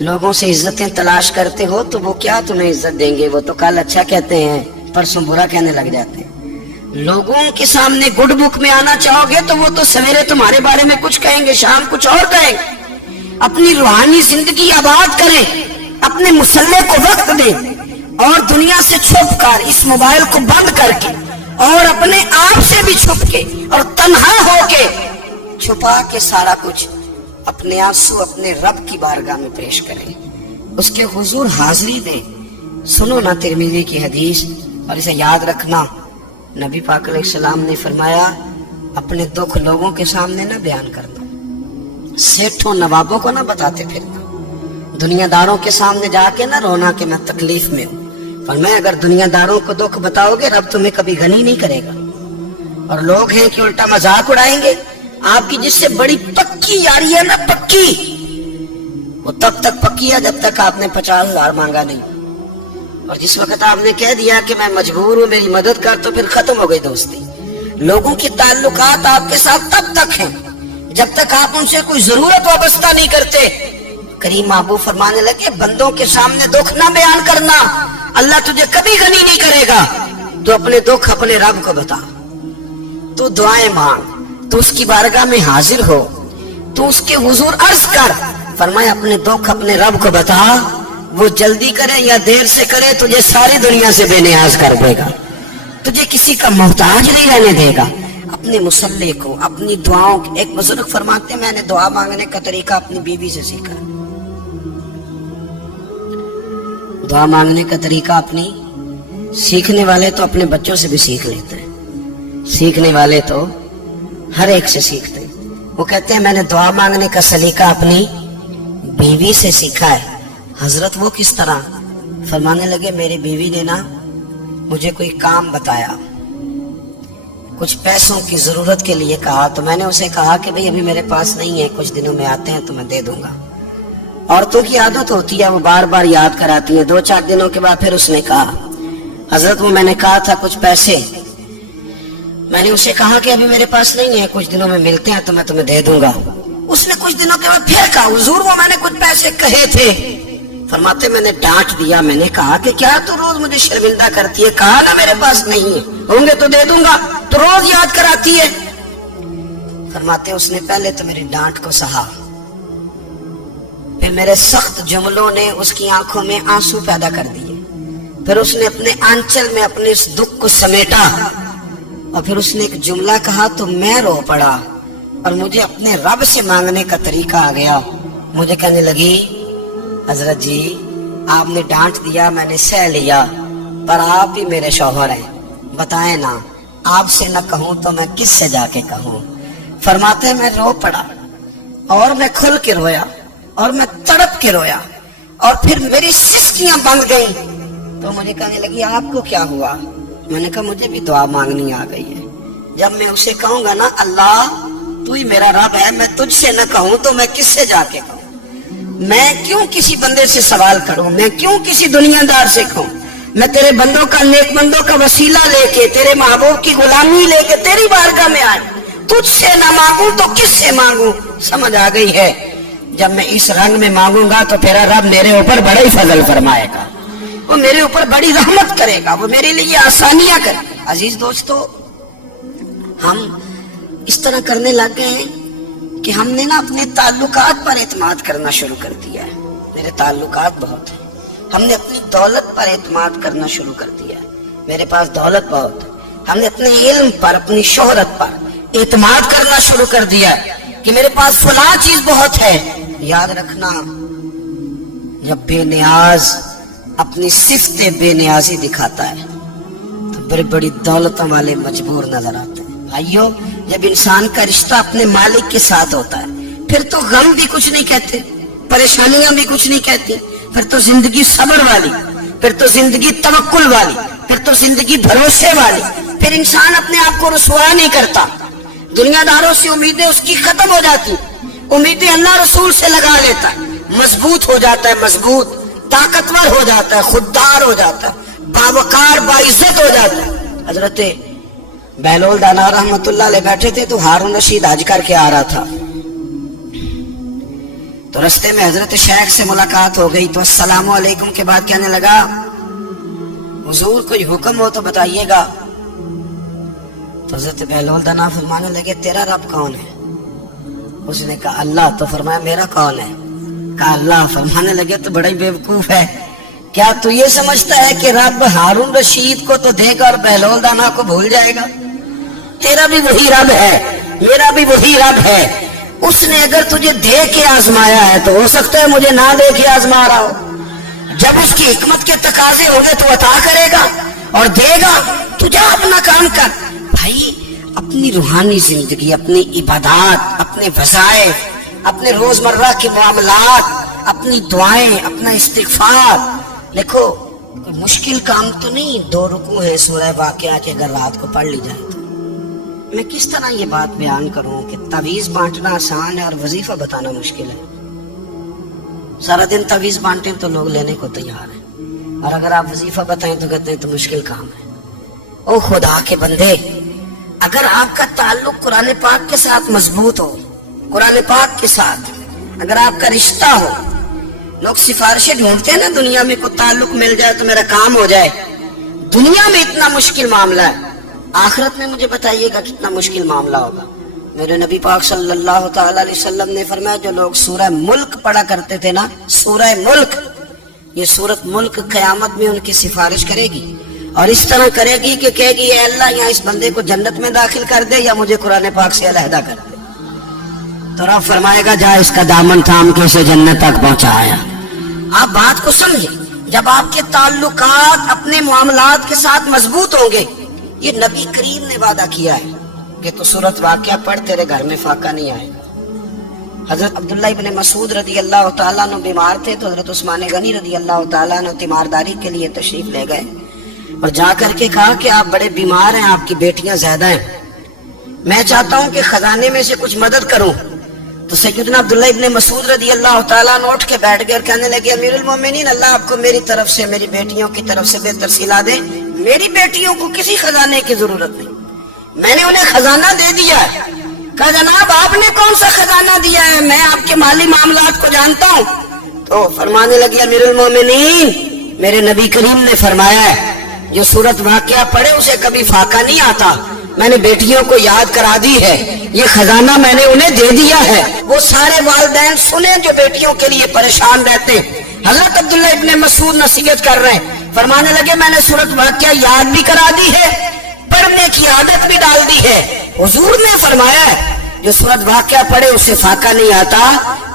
लोगों से इज्जतें तलाश करते हो तो वो क्या तुम्हें इज्जत देंगे, वो तो कल अच्छा कहते हैं परसों बुरा कहने लग जाते हैं। लोगों के सामने गुड बुक में आना चाहोगे तो वो तो सवेरे तुम्हारे बारे में कुछ कहेंगे, शाम कुछ और कहेंगे। अपनी रूहानी जिंदगी आबाद करें, अपने मुसल्ले को वक्त दें और दुनिया से छुप कर इस मोबाइल को बंद करके और अपने आप से भी छुप के और तन्हा होके छुपा के सारा कुछ अपने आंसू अपने रब की बारगाह में पेश करें, उसके हुजूर हाजिरी दें। सुनो ना तिरमिज़ी की हदीस और इसे याद रखना। नबी पाक अलैहिस्सलाम ने फरमाया अपने दुख लोगों के सामने ना बयान करना, सेठों नवाबों को ना बताते फिरना, दुनियादारों के सामने जाके ना रोना कि मैं तकलीफ में हूँ। फरमाया अगर दुनियादारों को दुख बताओगे रब तुम्हें कभी गनी नहीं करेगा। और लोग हैं कि उल्टा मजाक उड़ाएंगे आपकी, जिससे बड़ी पक्की यारी है ना, पक्की, वो तब तक पक्की है जब तक आपने 50,000 मांगा नहीं। और जिस वक्त आपने कह दिया कि मैं मजबूर हूं मेरी मदद कर, तो फिर खत्म हो गई दोस्ती। लोगों के ताल्लुकात आपके साथ तब तक हैं जब तक आप उनसे कोई जरूरत वाबस्ता नहीं करते। करीम महबूब फरमाने लगे बंदों के सामने दुख ना बयान करना, अल्लाह तुझे कभी गनी नहीं करेगा। तो अपने दुख अपने रब को बता, तू दुआएं मांग, तू उसकी बारगाह में हाजिर हो, तू उसके हुजूर अर्ज कर। फरमाया अपने दुख अपने रब को बता, वो जल्दी करे या देर से करे तुझे सारी दुनिया से बेनियाज कर देगा, तुझे किसी का मोहताज नहीं रहने देगा। अपने मुसल्ले को अपनी दुआओं, एक बुजुर्ग फरमाते मैंने दुआ मांगने का तरीका अपनी बीवी से सीखा। दुआ मांगने का तरीका अपनी, सीखने वाले तो अपने बच्चों से भी सीख लेते हैं, सीखने वाले तो हर एक से सीखते हैं। वो कहते हैं मैंने दुआ मांगने का सलीका अपनी बीवी से सीखा है। हजरत वो किस तरह? फरमाने लगे मेरी बीवी ने ना मुझे कोई काम बताया, कुछ पैसों की जरूरत के लिए कहा, तो मैंने उसे कहा कि भाई अभी मेरे पास नहीं है, कुछ दिनों में आते हैं तो मैं दे दूंगा। औरतों की आदत होती है, वो बार बार याद कराती है। 2-4 दिनों के बाद फिर उसने कहा हजरत वो मैंने कहा था कुछ पैसे, मैंने उसे कहा कि अभी मेरे पास नहीं है, कुछ दिनों में मिलते हैं तो मैं तुम्हें दे दूंगा। उसने कुछ दिनों के बाद फिर कहा हुजूर वो मैंने कुछ पैसे कहे थे। फरमाते मैंने डांट दिया, मैंने कहा कि क्या तू रोज मुझे शर्मिंदा करती है, कहा ना मेरे पास नहीं है, होंगे तो दे दूंगा, तो रोज याद कराती है। फरमाते उसने पहले तो मेरी डांट को सहा, फिर मेरे सख्त जुमलों ने उसकी आंखों में आंसू पैदा कर दिए, फिर उसने अपने आंचल में अपने इस दुख को समेटा और फिर उसने एक जुमला कहा तो मैं रो पड़ा और मुझे अपने रब से मांगने का तरीका आ गया। मुझे कहने लगी हजरत जी आपने डांट दिया, मैंने सह लिया, पर आप ही मेरे शौहर हैं, बताएं ना आपसे न कहूं तो मैं किससे जाके कहूं। फरमाते मैं रो पड़ा और मैं खुल के रोया और मैं तड़प के रोया और फिर मेरी सिसकियां बंद गई। तो मुझे कहने लगी आपको क्या हुआ? मैंने कहा मुझे भी दुआ मांगनी आ गई है। जब मैं उसे कहूंगा ना अल्लाह तू ही मेरा रब है, मैं तुझसे न कहूं तो मैं किससे जाके कहूं, मैं क्यों किसी बंदे से सवाल करूं, मैं क्यों किसी दुनियादार से कहूं, मैं तेरे बंदों का नेक बंदों का वसीला लेके तेरे महबूब की गुलामी लेके तेरी बारगाह में आए, तुझसे ना मांगू तो किससे मांगू। समझ आ गई है जब मैं इस रंग में मांगूंगा तो तेरा रब मेरे ऊपर बड़ा ही फजल फरमाएगा, वो मेरे ऊपर बड़ी रहमत करेगा, वो मेरे लिए आसानियां करेगा। अजीज दोस्तों हम इस तरह करने लग गए हैं कि हमने ना अपने ताल्लुकात पर एतमाद करना शुरू कर दिया है। मेरे ताल्लुकात बहुत है, हमने अपनी दौलत पर एतमाद करना शुरू कर दिया है, मेरे पास दौलत बहुत है। हमने अपने इल्म पर अपनी शोहरत पर एतमाद करना शुरू कर दिया कि मेरे पास फलां चीज बहुत है। याद रखना जब बेनियाज अपनी सिफ्ते बेनियाजी दिखाता है तो बड़ी बड़ी दौलतों वाले मजबूर नजर आते हैं। भाइयों जब इंसान का रिश्ता अपने मालिक के साथ होता है फिर तो गम भी कुछ नहीं कहते, परेशानियां भी कुछ नहीं कहती, फिर तो जिंदगी सब्र वाली, फिर तो जिंदगी तवक्कुल वाली, फिर तो जिंदगी भरोसे वाली। फिर इंसान अपने आप को रुसवा नहीं करता, दुनियादारों से उम्मीदें उसकी खत्म हो जाती, उम्मीदें अल्लाह रसूल से लगा लेता है, मजबूत हो जाता है, मजबूत ताकतवर हो जाता है, खुददार हो जाता है, बावकार बाइज्जत हो जाता है। हजरत बहलोल दाना रहमतुल्लाह अलैह बैठे थे तो हारून रशीद हज करके आ रहा था। تو رستے میں حضرت شیخ سے ملاقات ہو گئی تو السلام علیکم کے بعد کہنے لگا حضور کوئی حکم ہو تو بتائیے گا. تو حضرت بہلول دانا فرمانے لگے تیرا رب کون ہے؟ اس نے کہا اللہ. تو فرمایا میرا کون ہے؟ کہا اللہ. فرمانے لگے تو بڑا ہی بیوقوف ہے, کیا تو یہ سمجھتا ہے کہ رب ہارون رشید کو تو دے گا اور بہلول دانا کو بھول جائے گا؟ تیرا بھی وہی رب ہے, میرا بھی وہی رب ہے. اس نے اگر تجھے دے کے آزمایا ہے تو ہو سکتا ہے مجھے نہ دے کے آزما رہا ہو. جب اس کی حکمت کے تقاضے ہوں گے تو عطا کرے گا اور دے گا. تو جا اپنا کام کر. بھائی اپنی روحانی زندگی, اپنی عبادات, اپنے وظائف, اپنے روزمرہ کے معاملات, اپنی دعائیں, اپنا استغفار. دیکھو کوئی مشکل کام تو نہیں, 2 رکوع ہیں سورہ واقعہ کے, اگر رات کو پڑھ لی جائے تو. میں کس طرح یہ بات بیان کروں کہ تعویذ بانٹنا آسان ہے اور وظیفہ بتانا مشکل ہے. سارا دن تعویذ بانٹیں تو لوگ لینے کو تیار ہیں, اور اگر آپ وظیفہ بتائیں تو کہتے ہیں تو مشکل کام ہے. او خدا کے بندے, اگر آپ کا تعلق قرآن پاک کے ساتھ مضبوط ہو, قرآن پاک کے ساتھ اگر آپ کا رشتہ ہو, لوگ سفارشیں ڈھونڈتے ہیں نا دنیا میں, کوئی تعلق مل جائے تو میرا کام ہو جائے. دنیا میں اتنا مشکل معاملہ ہے, آخرت میں مجھے بتائیے گا کتنا مشکل معاملہ ہوگا. میرے نبی پاک صلی اللہ تعالی علیہ وسلم نے فرمایا جو لوگ سورہ ملک پڑھا کرتے تھے نا, سورہ ملک, یہ سورت ملک قیامت میں ان کی سفارش کرے گی, اور اس طرح کرے گی کہ کہے گی اے اللہ یا اس بندے کو جنت میں داخل کر دے یا مجھے قرآن پاک سے علیحدہ کر دے. تو رب فرمائے گا جا اس کا دامن تھام کے اسے جنت تک پہنچایا. آپ بات کو سمجھیں, جب آپ کے تعلقات اپنے معاملات کے ساتھ مضبوط ہوں گے, یہ نبی کریم نے وعدہ کیا ہے کہ تو سورت واقعہ پڑھ تیرے گھر میں فاقہ نہیں آئے گا. حضرت عبداللہ ابن مسعود رضی اللہ تعالیٰ عنہ بیمار تھے تو حضرت عثمان غنی رضی اللہ تعالیٰ عنہ تیمارداری کے لیے تشریف لے گئے اور جا کر کے کہا کہ آپ بڑے بیمار ہیں, آپ کی بیٹیاں زیادہ ہیں, میں چاہتا ہوں کہ خزانے میں سے کچھ مدد کروں. تو سیدنا عبداللہ ابن مسعود رضی اللہ تعالیٰ عنہ اٹھ کے بیٹھ گئے اور کہنے لگے امیر المومنین, اللہ آپ کو میری طرف سے, میری بیٹیوں کی طرف سے بہتر صلہ دے. میری بیٹیوں کو کسی خزانے کی ضرورت نہیں, میں نے انہیں خزانہ دے دیا ہے. کہا جناب آپ نے کون سا خزانہ دیا ہے, میں آپ کے مالی معاملات کو جانتا ہوں. تو فرمانے لگے امیر المومنین, میرے نبی کریم نے فرمایا ہے جو سورت واقعہ پڑھے اسے کبھی فاقہ نہیں آتا. میں نے بیٹیوں کو یاد کرا دی ہے, یہ خزانہ میں نے انہیں دے دیا ہے. وہ سارے والدین سنیں جو بیٹیوں کے لیے پریشان رہتے ہیں. حضرت عبداللہ ابن مسعود نصیحت کر رہے ہیں, فرمانے لگے میں نے سورت واقعہ یاد بھی کرا دی ہے, پڑھنے کی عادت بھی ڈال دی ہے. حضور نے فرمایا ہے جو سورت واقعہ پڑھے اسے فاقہ نہیں آتا.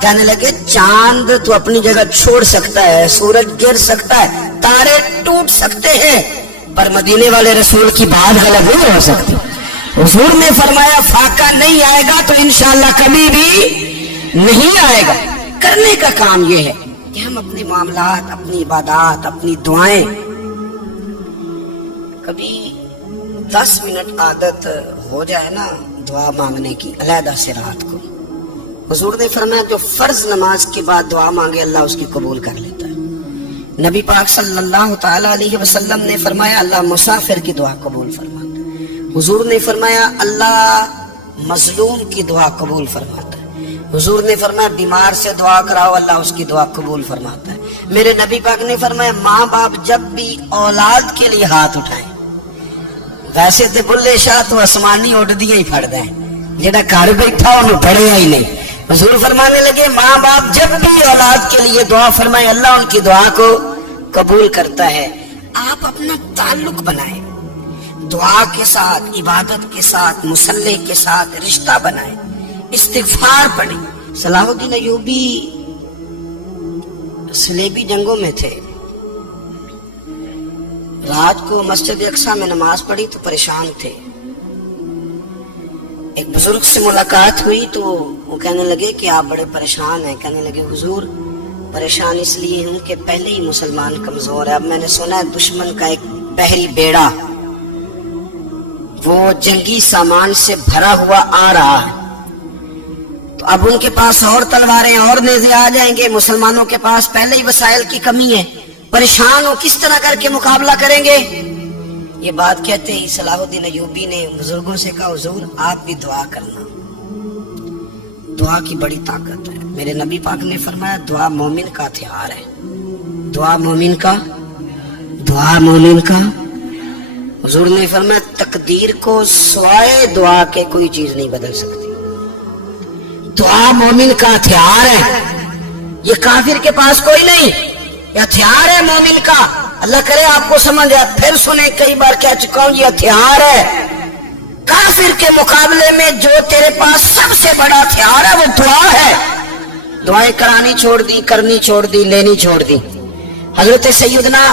کہنے لگے چاند تو اپنی جگہ چھوڑ سکتا ہے, سورج گر سکتا ہے, تارے ٹوٹ سکتے ہیں, پر مدینے والے رسول کی بات غلط نہیں ہو سکتی. حضور نے فرمایا فاقہ نہیں آئے گا تو انشاءاللہ کبھی بھی نہیں آئے گا. کرنے کا کام یہ ہے کہ ہم اپنے معاملات, اپنی عبادات, اپنی دعائیں, کبھی 10 منٹ عادت ہو جائے نا دعا مانگنے کی علیحدہ سے رات کو. حضور نے فرمایا جو فرض نماز کے بعد دعا مانگے اللہ اس کی قبول کر لیتا ہے. نبی پاک صلی اللہ تعالی علیہ وسلم نے فرمایا اللہ مسافر کی دعا قبول فرماتا ہے. حضور نے فرمایا اللہ مظلوم کی دعا قبول فرماتا ہے. حضور نے فرمایا بیمار سے دعا کراؤ اللہ اس کی دعا قبول فرماتا ہے. میرے نبی پاک نے فرمایا ماں باپ جب بھی اولاد کے لیے ہاتھ اٹھائیں, ویسے تو بلے شاہ تو آسمانی اڈ دیا ہی پھڑ دیں, جہاں گھر بیٹھا انہوں پڑھیا ہی نہیں. حضور فرمانے لگے ماں باپ جب بھی اولاد کے لیے دعا فرمائے اللہ ان کی دعا کو قبول کرتا ہے. آپ اپنا تعلق بنائیں, دعا کے ساتھ, عبادت کے ساتھ, مصلی کے ساتھ رشتہ بنائیں, استغفار پڑھیں. صلاح الدین ایوبی صلیبی جنگوں میں تھے, رات کو مسجد اقصیٰ میں نماز پڑھی تو پریشان تھے. ایک بزرگ سے ملاقات ہوئی تو وہ کہنے لگے کہ آپ بڑے پریشان ہیں. کہنے لگے حضور پریشان اس لیے ہوں کہ پہلے ہی مسلمان کمزور ہے, اب میں نے سنا ہے دشمن کا ایک بحری بیڑا وہ جنگی سامان سے بھرا ہوا آ رہا ہے, تو اب ان کے پاس اور تلواریں اور نیزے آ جائیں گے, مسلمانوں کے پاس پہلے ہی وسائل کی کمی ہے, پریشان ہو کس طرح کر کے مقابلہ کریں گے. یہ بات کہتے ہی صلاح الدین ایوبی نے بزرگوں سے کہا حضور آپ بھی دعا کرنا, دعا کی بڑی طاقت ہے. میرے نبی پاک نے فرمایا دعا مومن کا ہتھیار ہے. دعا مومن کا، دعا مومن کا. حضور نے فرمایا تقدیر کو سوائے دعا کے کوئی چیز نہیں بدل سکتی. دعا مومن کا ہتھیار ہے. یہ کافر کے پاس کوئی نہیں، یہ ہتھیار ہے مومن کا. اللہ کرے آپ کو سمجھ آئے. پھر سنیں، کئی بار کہہ چکا ہوں یہ ہتھیار ہے. کافر کے مقابلے میں جو تیرے پاس سب سے بڑا ہتھیار ہے وہ دعا ہے. دعائیں کرانی چھوڑ دی، کرنی چھوڑ دی، لینی چھوڑ دی. حضرت سیدنا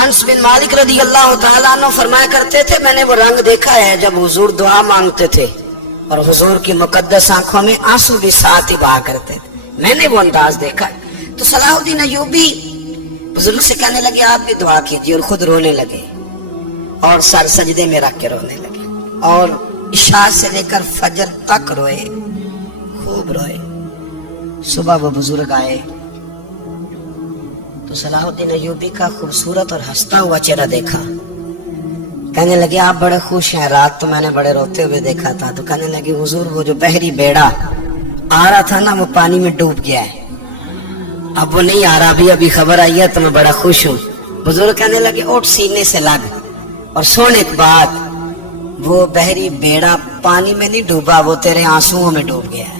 انس بن مالک رضی اللہ تعالیٰ عنہ فرمایا کرتے تھے میں نے وہ رنگ دیکھا ہے جب حضور دعا مانگتے تھے اور حضور کی مقدس آنکھوں میں آنسو بھی ساتھ ہی بہا کرتے تھے. میں نے وہ انداز دیکھا ہے. تو صلاح الدین ایوبی بزرگ سے کہنے لگے آپ بھی دعا کیجیے، اور خود رونے لگے اور سر سجدے میں رکھ کے رونے لگے اور عشاء سے لے کر فجر تک روئے، خوب روئے. صبح وہ بزرگ آئے تو صلاح الدین ایوبی کا خوبصورت اور ہنستا ہوا چہرہ دیکھا. کہنے لگے آپ بڑے خوش ہیں، رات تو میں نے بڑے روتے ہوئے دیکھا تھا. تو کہنے لگے حضور وہ جو بحری بیڑا آ رہا تھا نا وہ پانی میں ڈوب گیا ہے، اب وہ نہیں آ رہا. ابھی خبر آئی ہے تو میں بڑا خوش ہوں. بزرگ کہنے لگے اٹھ سینے سے لگ اور سن ایک بات، وہ بحری بیڑا پانی میں نہیں ڈوبا، وہ تیرے آنسوؤں میں ڈوب گیا ہے.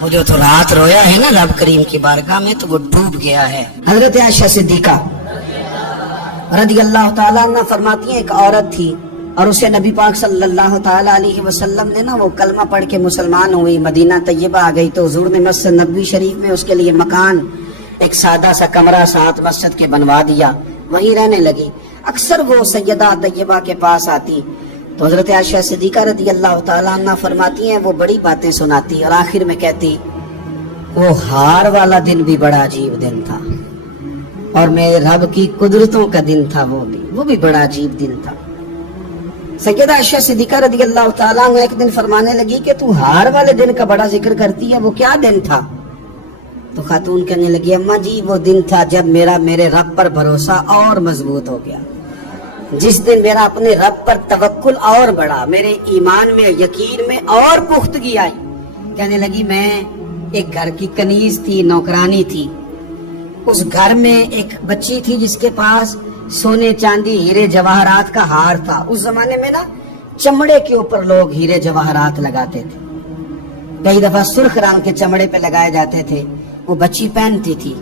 وہ جو تو رات رویا ہے نا رب کریم کی بارگاہ میں تو وہ ڈوب گیا ہے. حضرت عائشہ صدیقہ رضی اللہ تعالیٰ عنہ فرماتی ہیں ایک عورت تھی اور اسے نبی پاک صلی اللہ تعالیٰ علیہ وسلم نے نا وہ کلمہ پڑھ کے مسلمان ہوئی، مدینہ طیبہ آ گئی تو حضور نے مسجد نبوی شریف میں اس کے لیے مکان، ایک سادہ سا کمرہ ساتھ مسجد کے بنوا دیا، وہیں رہنے لگی. اکثر وہ سیدہ طیبہ کے پاس آتی تو حضرت عائشہ صدیقہ رضی اللہ تعالیٰ عنہ فرماتی ہیں وہ بڑی باتیں سناتی اور آخر میں کہتی وہ ہار والا دن بھی بڑا عجیب دن تھا اور میرے رب کی قدرتوں کا دن تھا، وہ بھی بڑا عجیب دن تھا. سیدہ عائشہ صدیقہ رضی اللہ تعالیٰ عنہ ایک دن فرمانے لگی کہ تو ہار والے دن کا بڑا ذکر کرتی ہے، وہ کیا دن تھا؟ تو خاتون کہنے لگی اماں جی وہ دن تھا جب میرے رب پر بھروسہ اور مضبوط ہو گیا، جس دن میرا اپنے رب پر توکل اور بڑھا، میرے ایمان میں یقین میں اور پختگی آئی. کہنے لگی میں ایک گھر کی کنیز تھی، نوکرانی تھی. اس گھر میں ایک بچی تھی جس کے پاس سونے چاندی ہیرے جواہرات کا ہار تھا. اس زمانے میں نا چمڑے کے اوپر لوگ ہیرے جواہرات لگاتے تھے، کئی دفعہ سرخ رنگ کے چمڑے پہ لگائے جاتے تھے. وہ بچی پہنتی تھی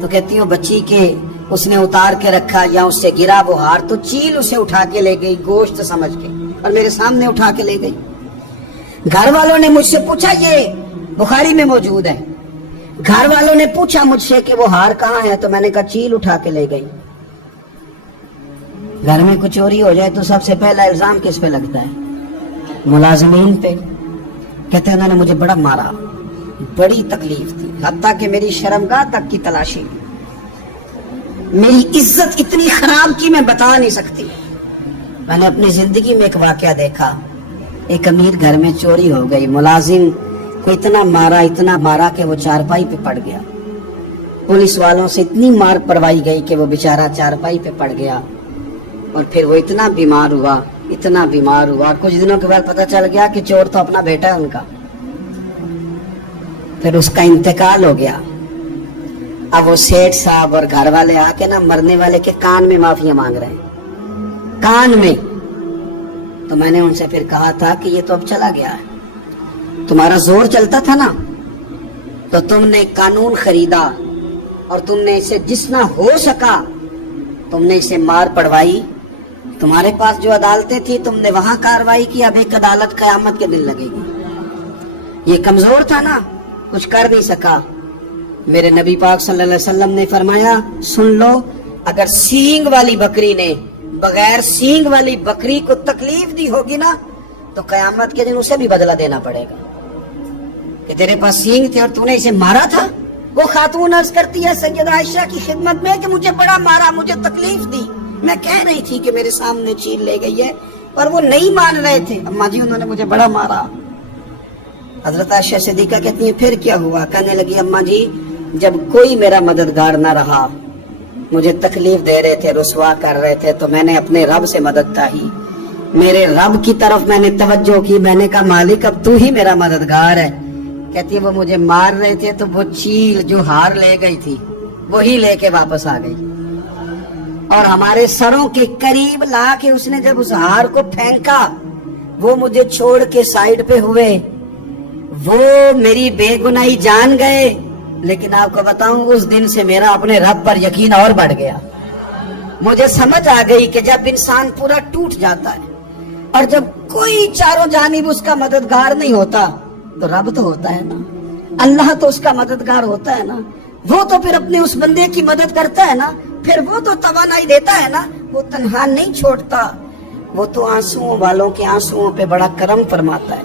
تو کہتی ہوں بچی کے اس نے اتار کے رکھا یا اس سے گرا وہ ہار تو چیل اسے اٹھا کے لے گئی گوشت سمجھ کے اور میرے سامنے اٹھا کے لے گئی. گھر والوں نے مجھ سے پوچھا، یہ بخاری میں موجود ہے، گھر والوں نے پوچھا مجھ سے کہ وہ ہار کہاں ہے تو میں نے کہا چیل اٹھا کے لے گئی. گھر میں کچھ چوری ہو جائے تو سب سے پہلا الزام کس پہ لگتا ہے؟ ملازمین پہ. کہتے ہیں انہوں نے مجھے بڑا مارا، بڑی تکلیف تھی، حتیٰ کہ میری شرمگاہ تک کی تلاشی، میری عزت اتنی خراب کی میں بتا نہیں سکتی. میں نے اپنی زندگی میں ایک واقعہ دیکھا، ایک امیر گھر میں چوری ہو گئی، ملازم کو اتنا مارا کہ وہ چارپائی پہ پڑ گیا. پولیس والوں سے اتنی مار پڑوائی گئی کہ وہ بیچارہ چارپائی پہ پڑ گیا اور پھر وہ اتنا بیمار ہوا کچھ دنوں کے بعد پتہ چل گیا کہ چور تو اپنا بیٹا ہے ان کا. پھر اس کا انتقال ہو گیا. اب وہ سیٹ صاحب اور گھر والے آ کے نا مرنے والے کے کان میں معافیاں مانگ رہے ہیں، کان میں. تو میں نے ان سے پھر کہا تھا کہ یہ تو اب چلا گیا ہے، تمہارا زور چلتا تھا نا تو تم نے قانون خریدا اور تم نے اسے جتنا ہو سکا تم نے اسے مار پڑوائی. تمہارے پاس جو عدالتیں تھی تم نے وہاں کاروائی کی، اب ایک عدالت قیامت کے دن لگے گی. یہ کمزور تھا نا، کچھ کر نہیں سکا. میرے نبی پاک صلی اللہ علیہ وسلم نے فرمایا سن لو، اگر سینگ والی بکری نے بغیر سینگ والی بکری کو تکلیف دی ہوگی نا تو قیامت کے دن اسے بھی بدلہ دینا پڑے گا کہ تیرے پاس سینگ تھے اور تو نے اسے مارا تھا. وہ خاتون عرض کرتی ہے سیدہ عائشہ کی خدمت میں کہ مجھے بڑا مارا، مجھے تکلیف دی، میں کہہ رہی تھی کہ میرے سامنے چیل لے گئی ہے پر وہ نہیں مان رہے تھے. اماں جی انہوں نے مجھے بڑا مارا. حضرت عائشہ صدیقہ کہتی ہیں پھر کیا ہوا؟ کہنے لگی اماں جی جب کوئی میرا مددگار نہ رہا، مجھے تکلیف دے رہے تھے، رسوا کر رہے تھے، تو میں نے اپنے رب سے مدد چاہی، میرے رب کی طرف میں نے توجہ کی. میں نے کہا مالک اب تو ہی میرا مددگار ہے. कहती है वो मुझे मार रहे थे तो वो चील जो हार ले गई थी वही लेके वापस आ गई, और हमारे सरों के करीब ला के उसने जब उस हार को फेंका, वो मुझे छोड़ के साइड पे हुए, वो मेरी बेगुनाही जान गए। लेकिन आपको बताऊं, उस दिन से मेरा अपने रब पर यकीन और बढ़ गया। मुझे समझ आ गई कि जब इंसान पूरा टूट जाता है और जब कोई चारों जानिब उसका मददगार नहीं होता, तो रब तो होता है ना, अल्लाह तो उसका मददगार होता है ना, वो तो फिर अपने उस बंदे की मदद करता है ना, फिर वो तो तवानाई देता है ना, वो तन्हा नहीं छोड़ता, वो तो आंसुओं वालों के आंसुओं पे बड़ा करम फरमाता है,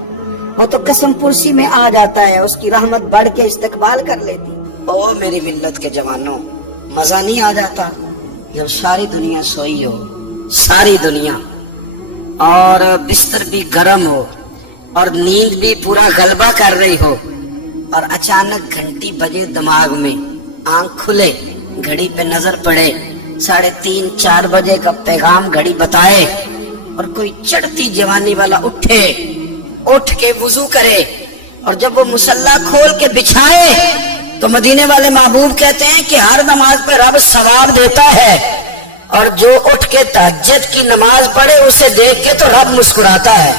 वो तो कसम पुरसी में आ जाता है, उसकी रहमत बढ़ के इस्तकबाल कर लेती। ओ मेरी मिल्लत के जवानों, मजा नहीं आ जाता जब सारी दुनिया सोई हो, सारी दुनिया, और बिस्तर भी गर्म हो और नींद भी पूरा गलबा कर रही हो, और अचानक घंटी बजे दिमाग में, आंख खुले, घड़ी पे नजर पड़े, 3:30-4 बजे का पैगाम घड़ी बताए, और कोई चढ़ती जवानी वाला उठ के वुजू करे, और जब वो मुसल्ला खोल के बिछाए तो मदीने वाले महबूब कहते हैं कि हर नमाज पे रब सवाब देता है, और जो उठ के तहज्जुद की नमाज पढ़े उसे देख के तो रब मुस्कुराता है,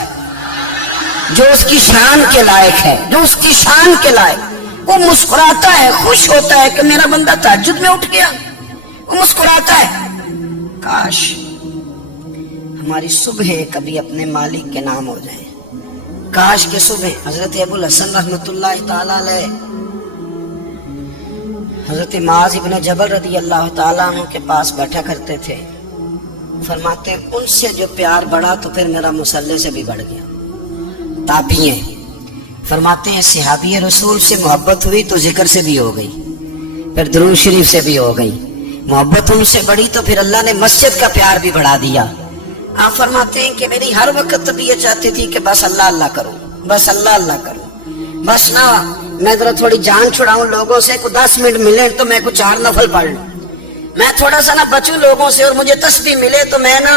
जो उसकी शान के लायक है, जो उसकी शान के लायक, वो मुस्कुराता है, खुश होता है कि मेरा बंदा तहज्जुद में उठ गया, वो मुस्कुराता है। काश हमारी सुबह कभी अपने मालिक के नाम हो जाए, काश के सुबह हजरत अबुल हसन रहमतुल्लाह ताला अलैह हजरत माज इब्न जबल रदी अल्लाह ताला अन्हु के पास बैठा करते थे। फरमाते उनसे जो प्यार बढ़ा तो फिर मेरा मुसल्ले से भी बढ़ गया। ताबी हैं, फरमाते हैं सहाबी रसूल से मोहब्बत हुई तो जिक्र से भी हो गई, फिर दुरूद शरीफ से भी हो गई, मोहब्बत उनसे बढ़ी तो फिर अल्लाह ने मस्जिद का प्यार भी बढ़ा दिया। आप फरमाते हैं कि मेरी हर वक्त तबीयत चाहती थी कि बस अल्लाह अल्लाह करूं, बस अल्लाह अल्लाह करूं, बस ना मैं जरा थोड़ी जान छुड़ाऊं लोगों से, कुछ 10 मिनट मिले तो मैं कुछ 4 नफल पढ़ लूं, मैं थोड़ा सा ना बचूं लोगों से, और मुझे तस्बीह मिले तो मैं ना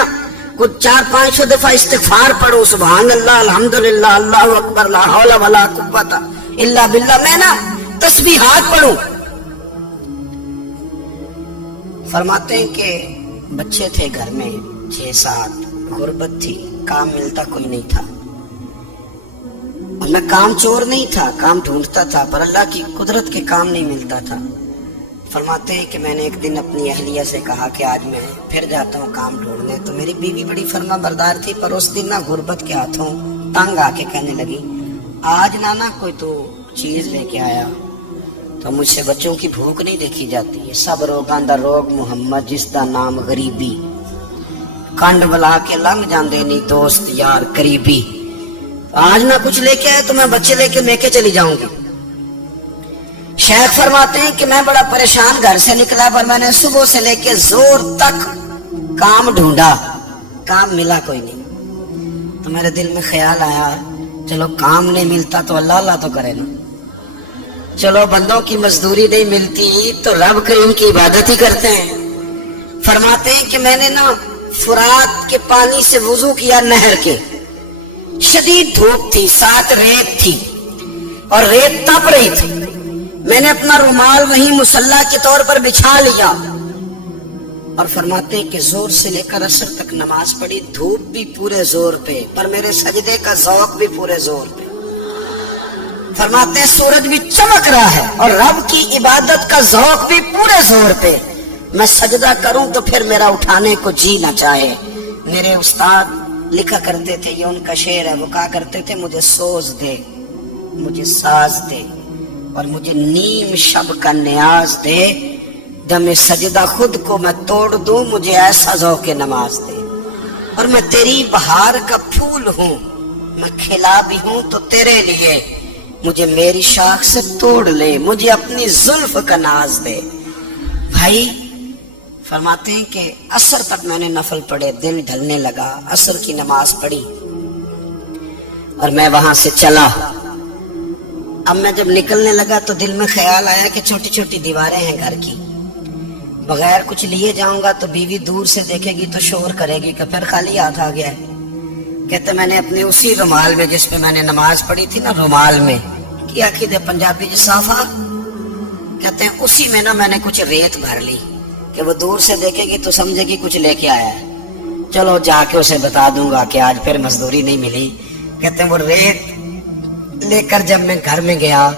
कुछ 400-500 दफा इस्तिगफार पढ़ूं, सुभान अल्लाह, अल्हम्दुलिल्लाह, अल्लाहु अकबर, ला हौला वला कुव्वता इल्ला बिल्लाह, मैं ना तस्बीहात पढ़ूं। फरमाते हैं कि बच्चे थे घर में 6-7, गुर्बत थी, काम मिलता कोई नहीं था, और मैं काम चोर नहीं था, काम ढूंढता था, पर अल्लाह की कुदरत के काम नहीं मिलता था। फरमाते हैं कि मैंने एक दिन अपनी अहलिया से कहा कि आज मैं फिर जाता हूँ काम ढूंढने, तो मेरी बीवी बड़ी फर्मा बरदार थी, पर उस दिन ना गुर्बत के हाथों तंग आके कहने लगी, आज नाना कोई तो चीज लेके आया, तो मुझसे बच्चों की भूख नहीं देखी जाती है, सब रोगां दा रोग मुहम्मद जिसदा नाम गरीबी, कंड बला के लंघ जाते नहीं दोस्त यार करीबी, आज ना कुछ लेके आए तो मैं बच्चे लेके मेके चली जाऊंगी। शेख फरमाते हैं कि मैं बड़ा परेशान घर से निकला, पर मैंने सुबह से लेके जोर तक काम ढूंढा, काम मिला कोई नहीं, तो मेरे दिल में ख्याल आया चलो काम नहीं मिलता तो अल्लाह अल्लाह तो करे ना, चलो बंदों की मजदूरी नहीं मिलती तो रब करीम की इबादत ही करते हैं। फरमाते हैं कि मैंने ना फुरात के पानी से वुजू किया, नहर के, शदीद धूप थी, साथ रेत थी और रेत तप रही थी, मैंने अपना रुमाल वहीं मुसल्ला के तौर पर बिछा लिया, और फरमाते हैं कि जोर से लेकर असर तक नमाज पढ़ी, धूप भी पूरे जोर पे, पर मेरे सजदे का ज़ौक़ भी पूरे जोर पे। फरमाते हैं सूरज भी चमक रहा है और रब की इबादत का ज़ौक़ भी पूरे जोर पे, मैं सजदा करूं तो फिर मेरा उठाने को जी ना चाहे। मेरे उस्ताद लिखा करते थे, ये उनका शेर है, वो कहा करते थे मुझे सोज दे, मुझे साज दे, और मुझे नीम शब का न्याज दे, दमे सजदा खुद को मैं तोड़ दूं, मुझे ऐसा ज़ौक़े नमाज दे। और मैं तेरी बहार का फूल हूं, मैं खिला भी हूं तो तेरे लिए, मुझे मेरी शाख से तोड़ ले, मुझे अपनी जुल्फ का नाज दे। भाई फरमाते हैं कि असर तक मैंने नफल पढ़े, दिन ढलने लगा, असर की नमाज पढ़ी और मैं वहां से चला। अब मैं जब निकलने लगा तो दिल में ख्याल आया कि छोटी छोटी दीवारें हैं घर की, बगैर कुछ लिए जाऊंगा तो बीवी दूर से देखेगी तो शोर करेगी कि फिर खाली हाथ आ गया है। कहते मैंने अपने उसी रुमाल में जिस पे मैंने नमाज पढ़ी थी ना, रुमाल में कि आखिर पंजाबी साफा, कहते हैं उसी में ना मैंने कुछ रेत भर ली कि वो दूर से देखेगी तो समझेगी कुछ लेके आया है। चलो जाके उसे बता दूंगा कि आज फिर मजदूरी नहीं मिली। कहते हैं वो रेत लेकर जब मैं घर में गया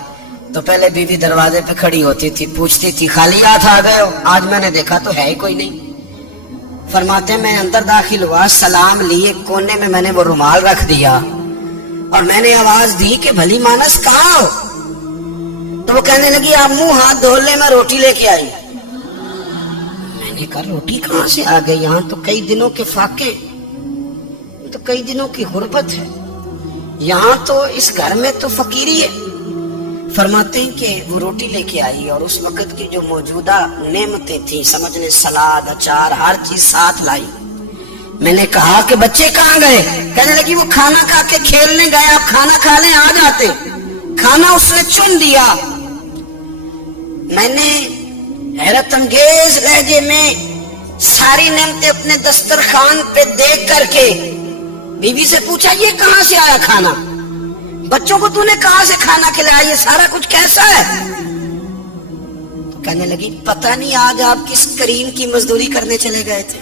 तो पहले बीवी दरवाजे पे खड़ी होती थी, पूछती थी खाली हाथ आ गए हो? आज मैंने देखा तो है ही कोई नहीं। फरमाते मैं अंदर दाखिल हुआ, सलाम लिए, कोने में मैंने वो रुमाल रख दिया और मैंने आवाज दी कि भली मानस कहाँ हो? तो वो कहने लगी आप मुंह हाथ धो ले, मैं रोटी लेके आई। मैंने कहा रोटी कहाँ से आ गई? यहाँ तो कई दिनों के फाके, तो कई दिनों की गुर्बत है, यहाँ तो इस घर में तो फकीरी है। फरमाते हैं कि वो रोटी लेके आई और उस वक्त की जो मौजूदा नेमतें थी, समझने सलाद अचार हर चीज साथ लाई। मैंने कहा कि बच्चे कहाँ गए? कहने लगी वो खाना खा के खेलने गए, आप खाना खा लें आ जाते। खाना उसने चुन दिया। मैंने हैरत अंगेज लहजे में सारी नेमतें अपने दस्तरखान पे देख करके बीवी से पूछा ये कहाँ से आया खाना? बच्चों को तूने कहां से खाना खिलाया? ये सारा कुछ कैसा है? तो कहने लगी पता नहीं आज आप किस करीम की मजदूरी करने चले गए थे,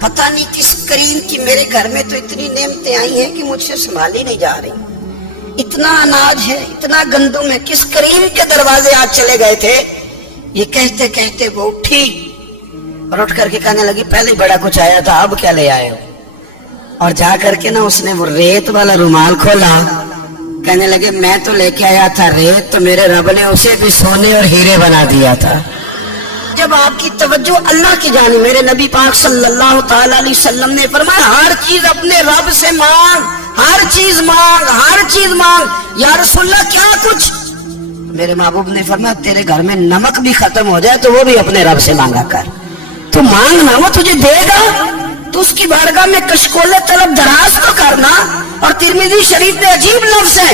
पता नहीं किस करीम की, मेरे घर में तो इतनी नेमतें आई हैं कि मुझसे संभाली नहीं जा रही। इतना अनाज है, इतना गंदम है, किस करीम के दरवाजे आज चले गए थे? ये कहते कहते वो उठी और उठ करके कहने लगी पहले बड़ा कुछ आया था, अब क्या ले आए हो? और जा करके ना उसने वो रेत वाला रुमाल खोला। कहने लगे मैं तो लेके आया था रेत, तो मेरे रब ने उसे भी सोने और हीरे बना दिया था। जब आपकी तवज्जो अल्लाह की जानी, मेरे नबी पाक सल्लल्लाहु ताला अलैहि वसल्लम ने फरमाया हर चीज अपने रब से मांग, हर चीज मांग, हर चीज मांग। या रसूलल्लाह क्या कुछ? मेरे महबूब ने फरमाया तेरे घर में नमक भी खत्म हो जाए तो वो भी अपने रब से मांगा कर। तू मांग ना, वो तुझे देगा, तो उसकी बारगाह में कशकोले तलब दराज तो करना। और तिरमिजी शरीफ में अजीब लफ्ज है,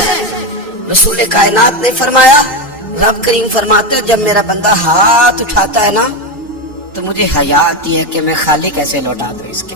रसूल कायनात ने फरमाया, रब करीम फरमाते जब मेरा बंदा हाथ उठाता है ना तो मुझे हया आती है कि मैं खाली कैसे लौटा दूं इसके।